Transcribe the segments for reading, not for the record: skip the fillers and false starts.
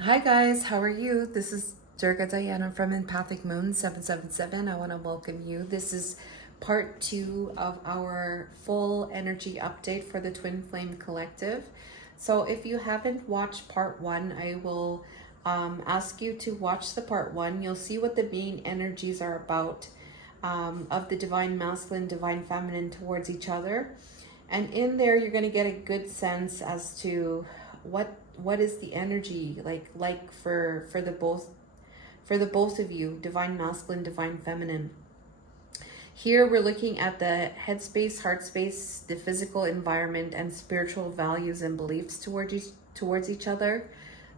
Hi guys, how are you? This is Durga Diana from Empathic Moon 777. I want to welcome you. This is part 2 of our full energy update for the Twin Flame Collective. So if you haven't watched part 1, I will ask you to watch the part 1. You'll see what the main energies are about of the Divine Masculine, Divine Feminine towards each other. And in there, you're going to get a good sense as to what is the energy like for the both of you, Divine Masculine, Divine Feminine. Here we're looking at the headspace, heart space, the physical environment, and spiritual values and beliefs towards each other.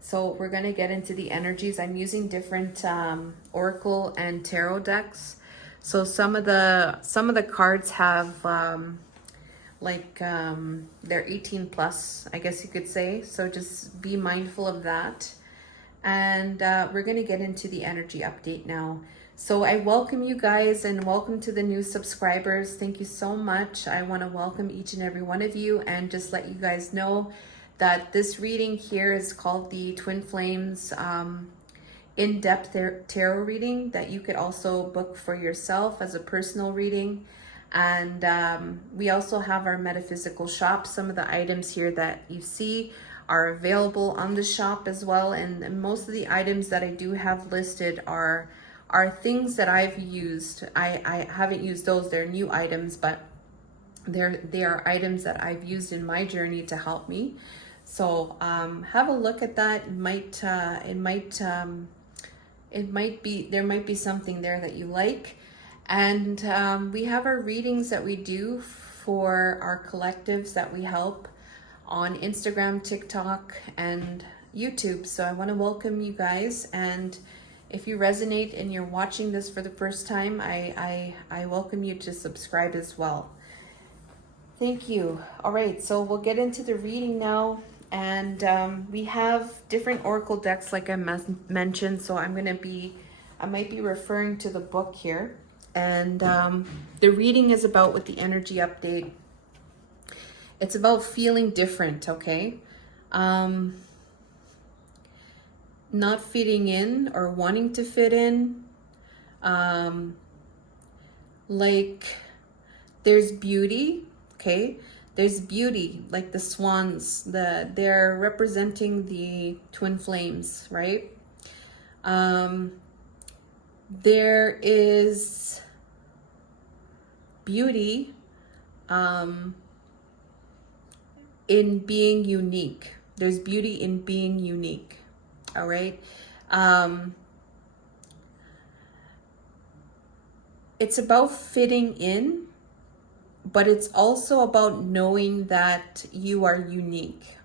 So we're going to get into the energies. I'm using different oracle and tarot decks. So some of the cards have they're 18 plus, I guess you could say. So just be mindful of that. And we're going to get into the energy update now. So I welcome you guys and welcome to the new subscribers. Thank you so much. I want to welcome each and every one of you and just let you guys know that this reading here is called the Twin Flames in-depth tarot reading that you could also book for yourself as a personal reading. And we also have our metaphysical shop. Some of the items here that you see are available on the shop as well. And most of the items that I do have listed are things that I've used. I haven't used those, they're new items, but they are items that I've used in my journey to help me. So have a look at that. There might be something there that you like. And we have our readings that we do for our collectives that we help on Instagram, TikTok, and YouTube. So I want to welcome you guys. And if you resonate and you're watching this for the first time, I welcome you to subscribe as well. Thank you. All right, so we'll get into the reading now. And we have different oracle decks like I mentioned. So I might be referring to the book here. And the reading is about with the energy update. It's about feeling different, okay? Not fitting in or wanting to fit in. Like there's beauty, okay? There's beauty, like the swans, they're representing the twin flames, right? There is beauty in being unique. There's beauty in being unique. All right. It's about fitting in, but it's also about knowing that you are unique.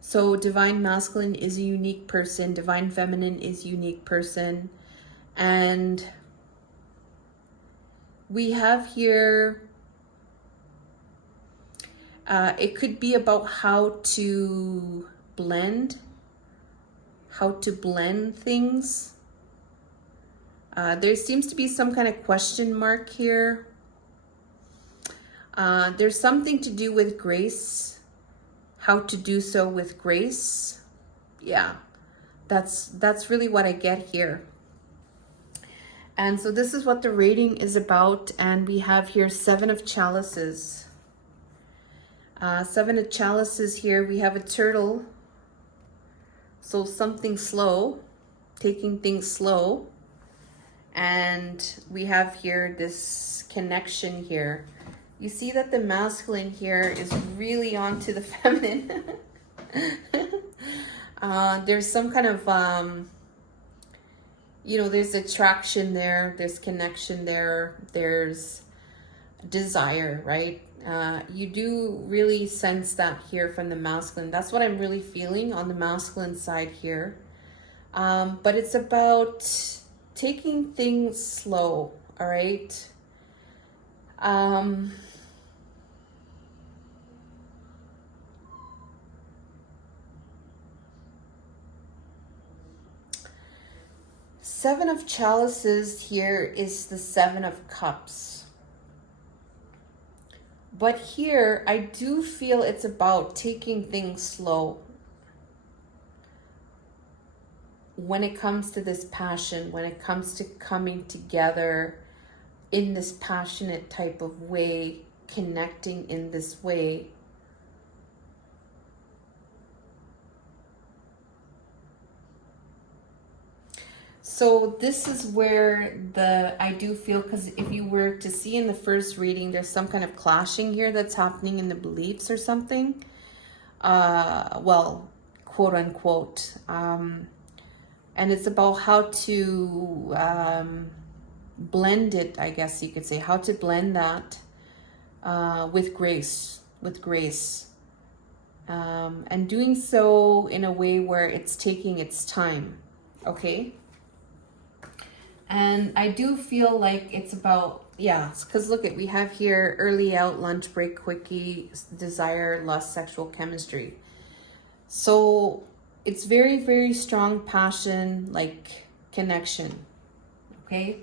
So Divine Masculine is a unique person. Divine Feminine is a unique person. And we have here, it could be about how to blend things. There seems to be some kind of question mark here. There's something to do with grace, how to do so with grace. Yeah, that's really what I get here. And so this is what the reading is about. And we have here 7 of chalices. 7 of chalices here. We have a turtle. So something slow, taking things slow. And we have here this connection here. You see that the masculine here is really onto the feminine. There's some kind of, there's attraction there, there's connection there, there's desire, right? You do really sense that here from the masculine. That's what I'm really feeling on the masculine side here. But it's about taking things slow, all right? Seven of chalices here is the 7 of cups. But here, I do feel it's about taking things slow. when it comes to this passion, when it comes to coming together in this passionate type of way, connecting in this way, so this is where I do feel, because if you were to see in the first reading, there's some kind of clashing here that's happening in the beliefs or something. Well, quote unquote. And it's about how to blend it, I guess you could say, how to blend that with grace, and doing so in a way where it's taking its time, okay? And I do feel like it's about, yeah, because look at, we have here early out, lunch break, quickie, desire, lust, sexual chemistry. So it's very, very strong passion, like connection, okay?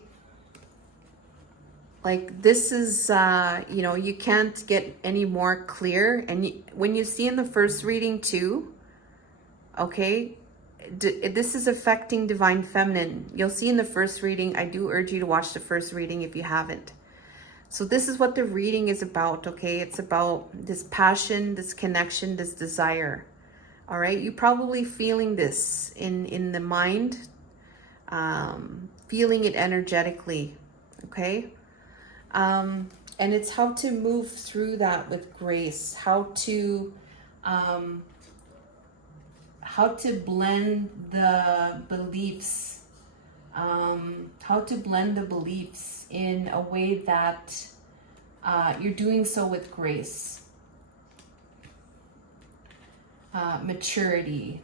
Like this is, you know, you can't get any more clear. And when you see in the first reading too, okay, this is affecting divine feminine. You'll see in the first reading. I do urge you to watch the first reading if you haven't. So this is what the reading is about, okay? It's about this passion, this connection, this desire. All right, you probably feeling this in the mind, feeling it energetically, okay? And it's how to move through that with grace, how to blend the beliefs, in a way that you're doing so with grace, maturity.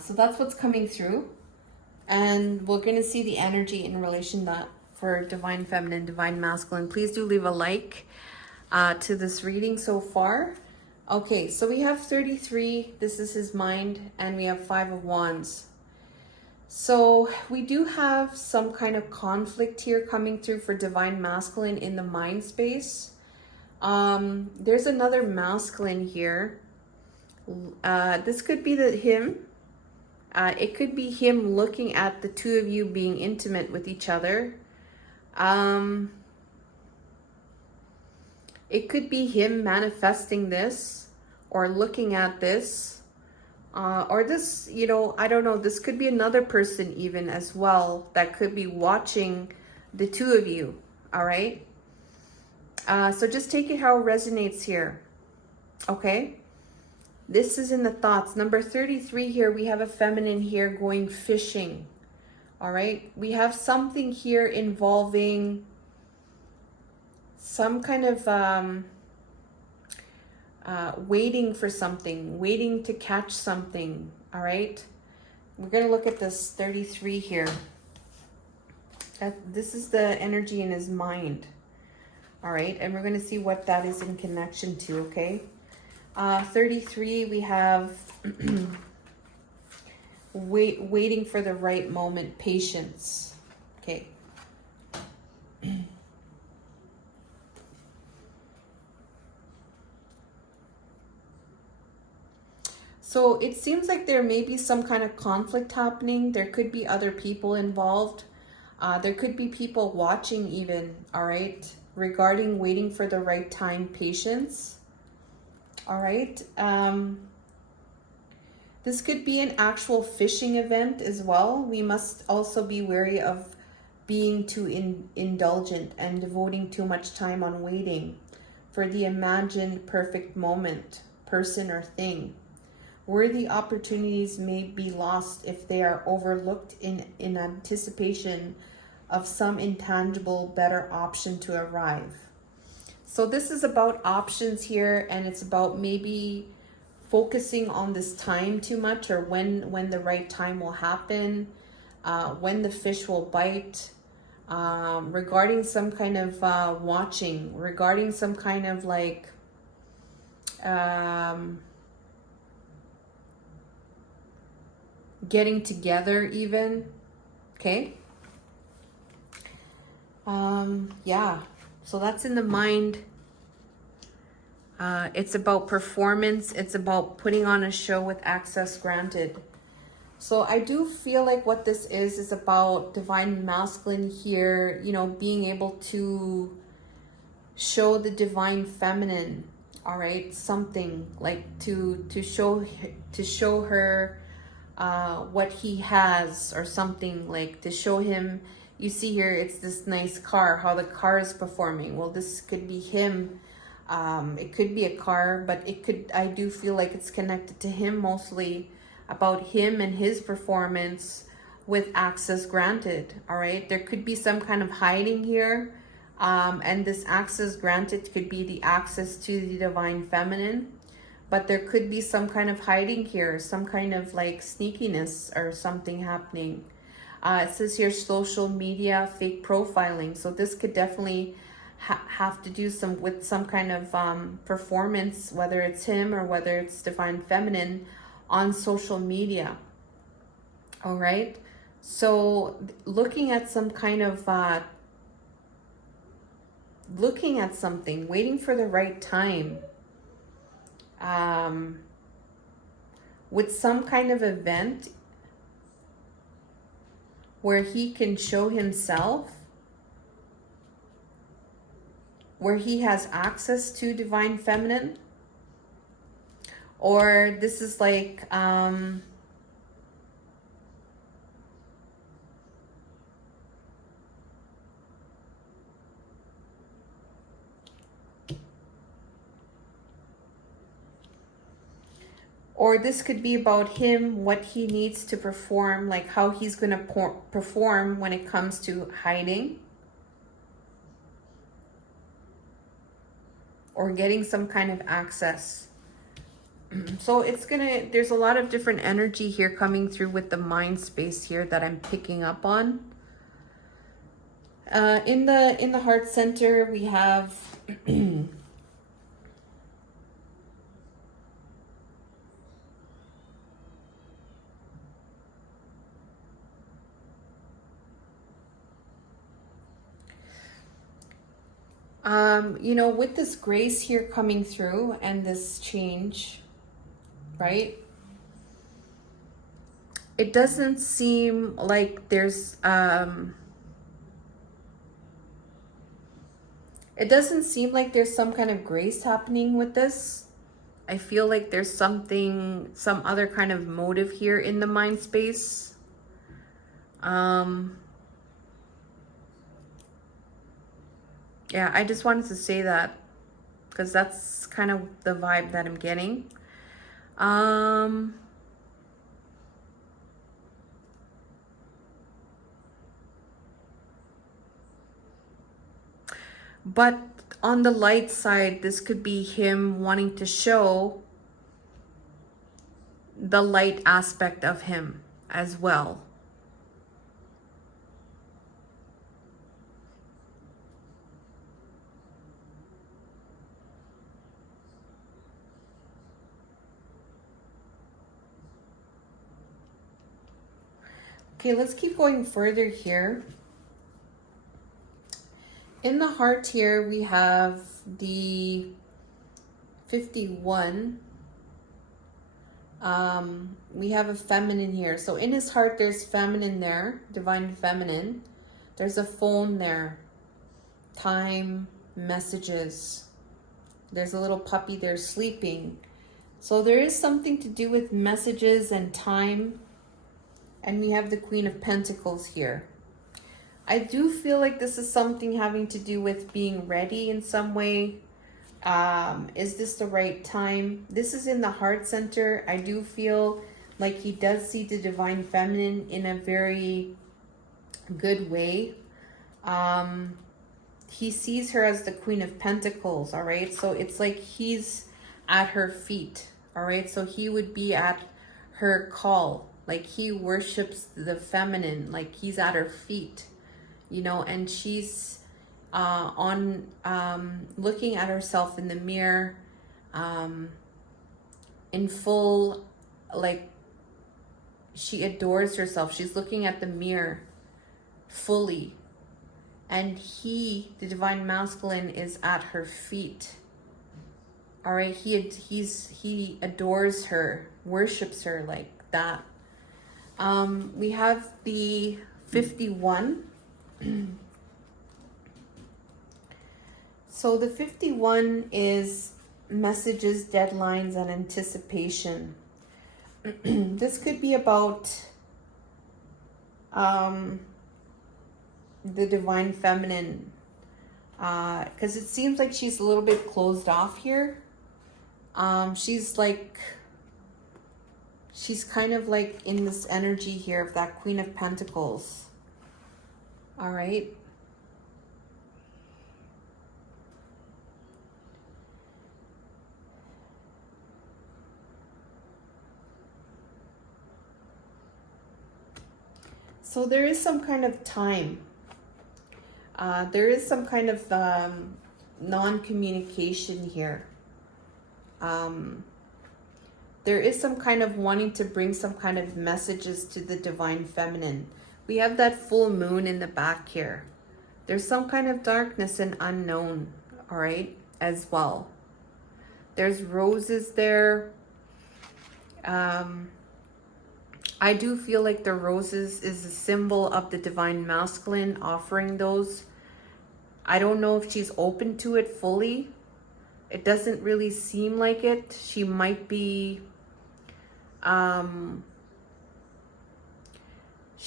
So that's what's coming through. And we're going to see the energy in relation that for divine feminine, divine masculine. Please do leave a like to this reading so far. Okay, so we have 33. This is his mind, and we have 5 of Wands. So we do have some kind of conflict here coming through for divine masculine in the mind space. There's another masculine here. This could be him. It could be him looking at the two of you being intimate with each other. It could be him manifesting this or looking at this, or this, you know, I don't know. This could be another person even as well that could be watching the two of you. All right. So just take it how it resonates here. Okay. This is in the thoughts. Number 33 here, we have a feminine here going fishing. All right. We have something here involving some kind of waiting for something, waiting to catch something. All right. We're going to look at this 33 here. This is the energy in his mind. All right. And we're going to see what that is in connection to. Okay. 33, we have waiting for the right moment, patience. Okay. So it seems like there may be some kind of conflict happening. There could be other people involved. There could be people watching even, all right, regarding waiting for the right time, patience. All right. This could be an actual fishing event as well. We must also be wary of being too indulgent and devoting too much time on waiting for the imagined perfect moment, person or thing. Worthy opportunities may be lost if they are overlooked in anticipation of some intangible better option to arrive. So this is about options here, and it's about maybe focusing on this time too much, or when the right time will happen, when the fish will bite, regarding some kind of watching, regarding some kind of like getting together even. Okay. Yeah. So that's in the mind. It's about performance. It's about putting on a show with access granted. So I do feel like what this is about divine masculine here, you know, being able to show the divine feminine, all right? Something like to show her what he has, or something, like to show him. You see here, it's this nice car, how the car is performing. Well, this could be him. It could be a car, but it could, I do feel like it's connected to him, mostly about him and his performance with access granted. All right, there could be some kind of hiding here, and this access granted could be the access to the divine feminine, but there could be some kind of hiding here, some kind of like sneakiness or something happening. It says here social media fake profiling, so this could definitely have to do with some kind of performance, whether it's him or whether it's divine feminine on social media. All right, so looking at some kind of looking at something, waiting for the right time, with some kind of event where he can show himself, where he has access to divine feminine. Or this is like or this could be about him, what he needs to perform, like how he's going to perform when it comes to hiding or getting some kind of access. So it's gonna, there's a lot of different energy here coming through with the mind space here that I'm picking up on. In the heart center, we have you know, with this grace here coming through and this change, right? It doesn't seem like there's it doesn't seem like there's some kind of grace happening with this. I feel like there's something, some other kind of motive here in the mind space. Yeah, I just wanted to say that because that's kind of the vibe that I'm getting. But on the light side, this could be him wanting to show the light aspect of him as well. Okay, let's keep going further here. In the heart here, we have the 51. We have a feminine here. So in his heart, there's feminine there, divine feminine. There's a phone there, time, messages. There's a little puppy there sleeping. So there is something to do with messages and time. And we have the Queen of Pentacles here. I do feel like this is something having to do with being ready in some way. Is this the right time? This is in the heart center. I do feel like he does see the divine feminine in a very good way. He sees her as the Queen of Pentacles, all right? So it's like he's at her feet, all right? So he would be at her call. Like he worships the feminine, like he's at her feet, you know, and she's looking at herself in the mirror in full, like she adores herself. She's looking at the mirror fully. And he, the divine masculine, is at her feet. All right, he adores her, worships her like that. We have the 51. So the 51 is messages, deadlines, and anticipation. This could be about the divine feminine, because it seems like she's a little bit closed off here. She's kind of like in this energy here of that Queen of Pentacles. All right. So there is some kind of time. There is some kind of non-communication here. There is some kind of wanting to bring some kind of messages to the divine feminine. We have that full moon in the back here. There's some kind of darkness and unknown, all right, as well. There's roses there. I do feel like the roses is a symbol of the divine masculine, offering those. I don't know if she's open to it fully. It doesn't really seem like it. She might be,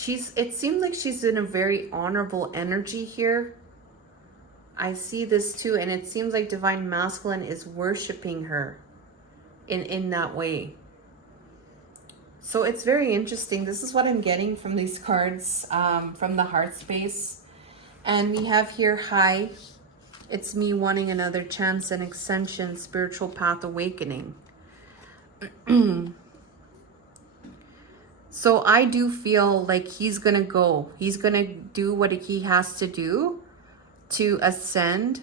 it seems like she's in a very honorable energy here. I see this too, and it seems like divine masculine is worshiping her in that way. So it's very interesting. This is what I'm getting from these cards, from the heart space. And we have here, hi, it's me wanting another chance and extension, spiritual path awakening. So I do feel like he's going to go. He's going to do what he has to do to ascend.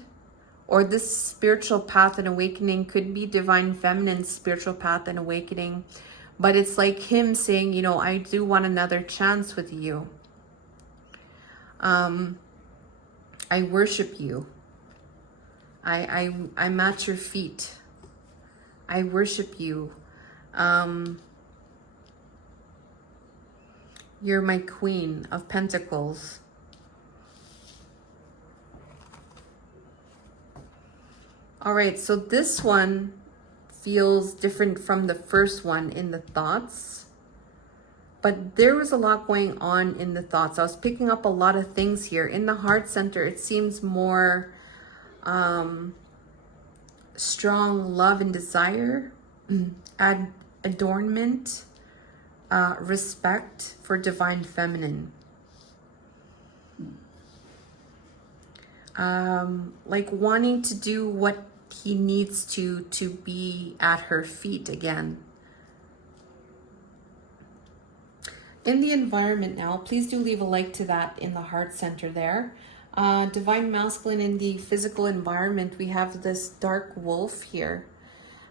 Or this spiritual path and awakening could be divine feminine spiritual path and awakening. But it's like him saying, you know, I do want another chance with you. I worship you. I'm at your feet. I worship you. You're my Queen of Pentacles. All right, so this one feels different from the first one in the thoughts. But there was a lot going on in the thoughts. I was picking up a lot of things here. In the heart center, it seems more strong love and desire, adornment, respect for divine feminine. Like wanting to do what he needs to be at her feet again. In the environment now, please do leave a like to that in the heart center there. Divine masculine in the physical environment, we have this dark wolf here.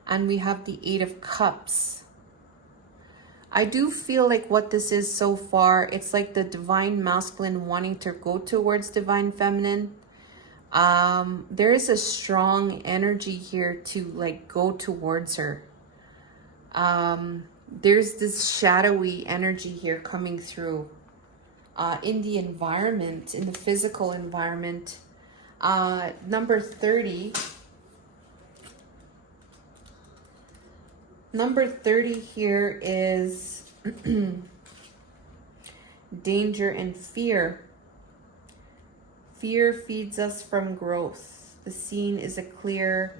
And we have the 8 of Cups. I do feel like what this is so far, it's like the divine masculine wanting to go towards divine feminine. There is a strong energy here to like go towards her. There's this shadowy energy here coming through in the environment, in the physical environment. Number 30. Number 30 here is danger and fear. Fear feeds us from growth. The scene is a clear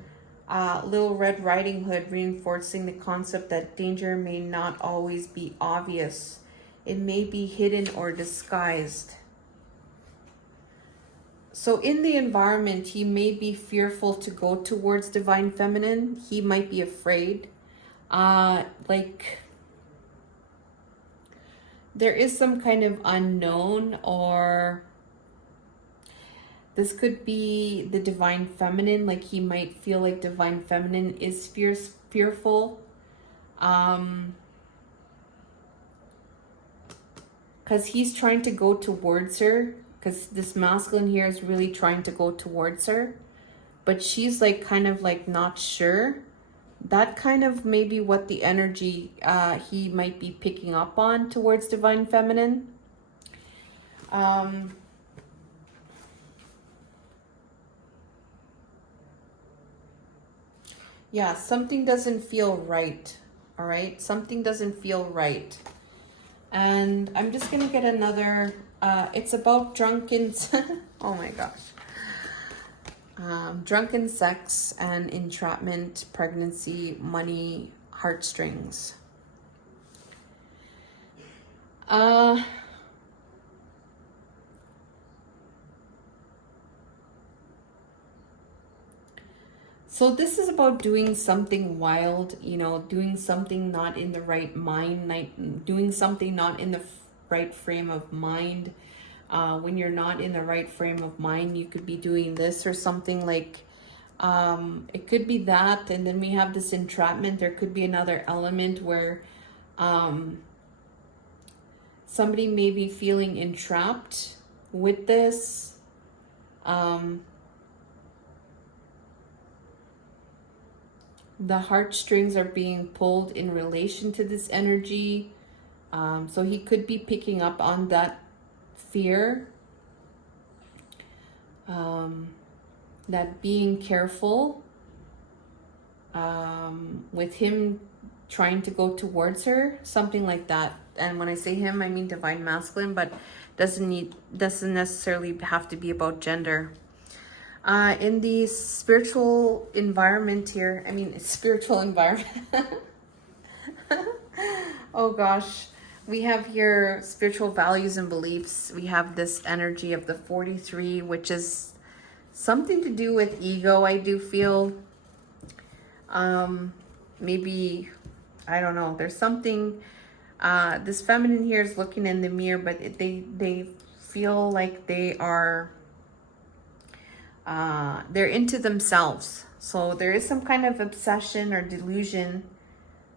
Little Red Riding Hood, reinforcing the concept that danger may not always be obvious. It may be hidden or disguised. So in the environment, he may be fearful to go towards divine feminine. He might be afraid. Like there is some kind of unknown, or this could be the divine feminine. Like he might feel like divine feminine is fearful. Because he's trying to go towards her. Because this masculine here is really trying to go towards her. But she's like kind of like not sure. that kind of maybe what the energy he might be picking up on towards Divine Feminine. Yeah, something doesn't feel right. All right, something doesn't feel right. And I'm just gonna get another, it's about drunken, oh my gosh. Drunken sex and entrapment, pregnancy, money, heartstrings. So this is about doing something wild, you know, doing something not in the right mind, doing something not in the right frame of mind. When you're not in the right frame of mind, you could be doing this or something like, it could be that. And then we have this entrapment. There could be another element where somebody may be feeling entrapped with this. The heartstrings are being pulled in relation to this energy. So he could be picking up on that fear. That being careful with him trying to go towards her, something like that. And when I say him, I mean Divine Masculine, but doesn't necessarily have to be about gender. In the spiritual environment here, I mean, spiritual environment. Oh gosh, we have here spiritual values and beliefs. We have this energy of the 43, which is something to do with ego, I do feel. Maybe, I don't know, there's something, this feminine here is looking in the mirror, but they feel like they are, they're into themselves. So there is some kind of obsession or delusion,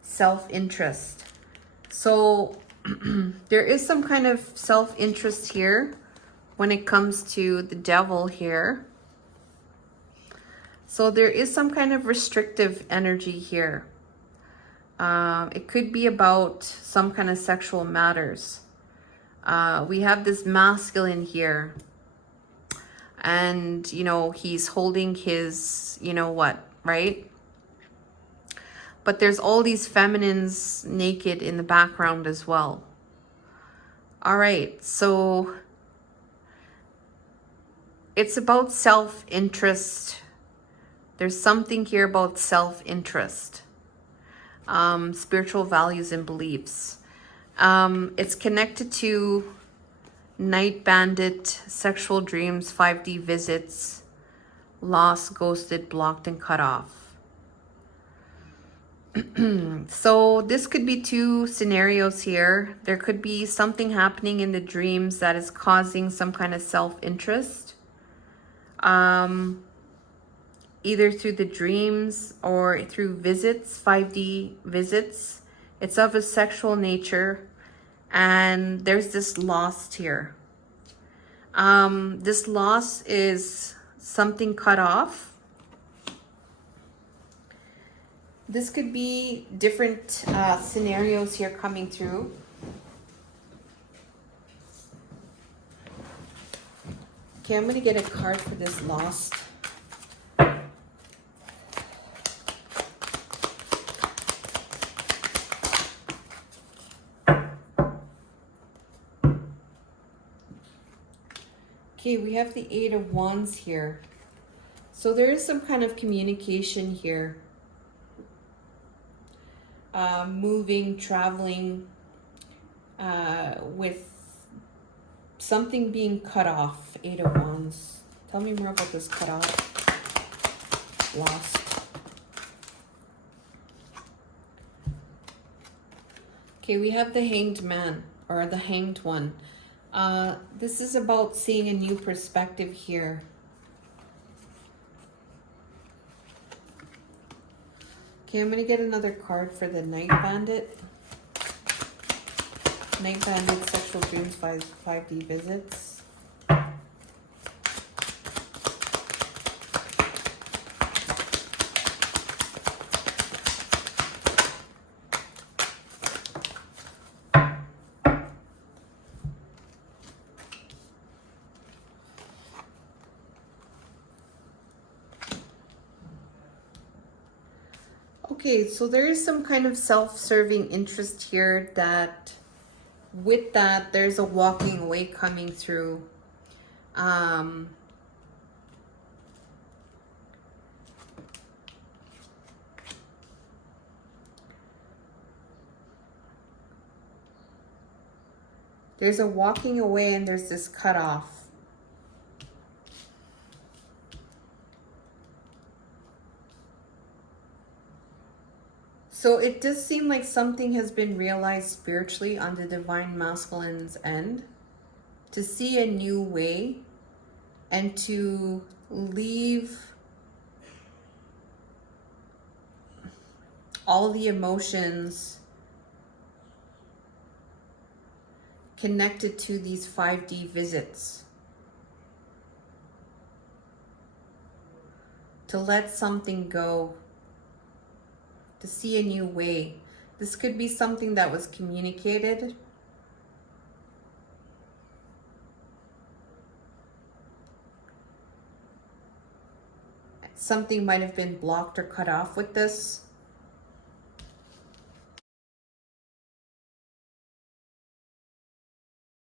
self-interest. So there is some kind of self-interest here when it comes to the devil here. So there is some kind of restrictive energy here. It could be about some kind of sexual matters. We have this masculine here. And, you know, he's holding his, you know what, right? But there's all these feminines naked in the background as well. All right, so it's about self-interest. There's something here about self-interest. Spiritual values and beliefs. It's connected to Night Bandit, sexual dreams, 5D visits, lost, ghosted, blocked, and cut off. So this could be two scenarios here. There could be something happening in the dreams that is causing some kind of self-interest. Either through the dreams or through visits, 5D visits. It's of a sexual nature. And there's this lost here. This loss is something cut off. This could be different scenarios here coming through. Okay, I'm going to get a card for this lost. Okay, we have the 8 of Wands here. So there is some kind of communication here. Moving, traveling, with something being cut off. 8 of Wands. Tell me more about this cut off. Lost. Okay, we have the Hanged Man, or the Hanged One. This is about seeing a new perspective here. Okay, I'm going to get another card for the Night Bandit. Night Bandit, sexual dreams, 5D visits. Okay, so there is some kind of self-serving interest here that with that, there's a walking away coming through. Um, there's a walking away and there's this cutoff. So it does seem like something has been realized spiritually on the divine masculine's end to see a new way and to leave all the emotions connected to these 5D visits. To let something go, to see a new way. This could be something that was communicated. Something might have been blocked or cut off with this.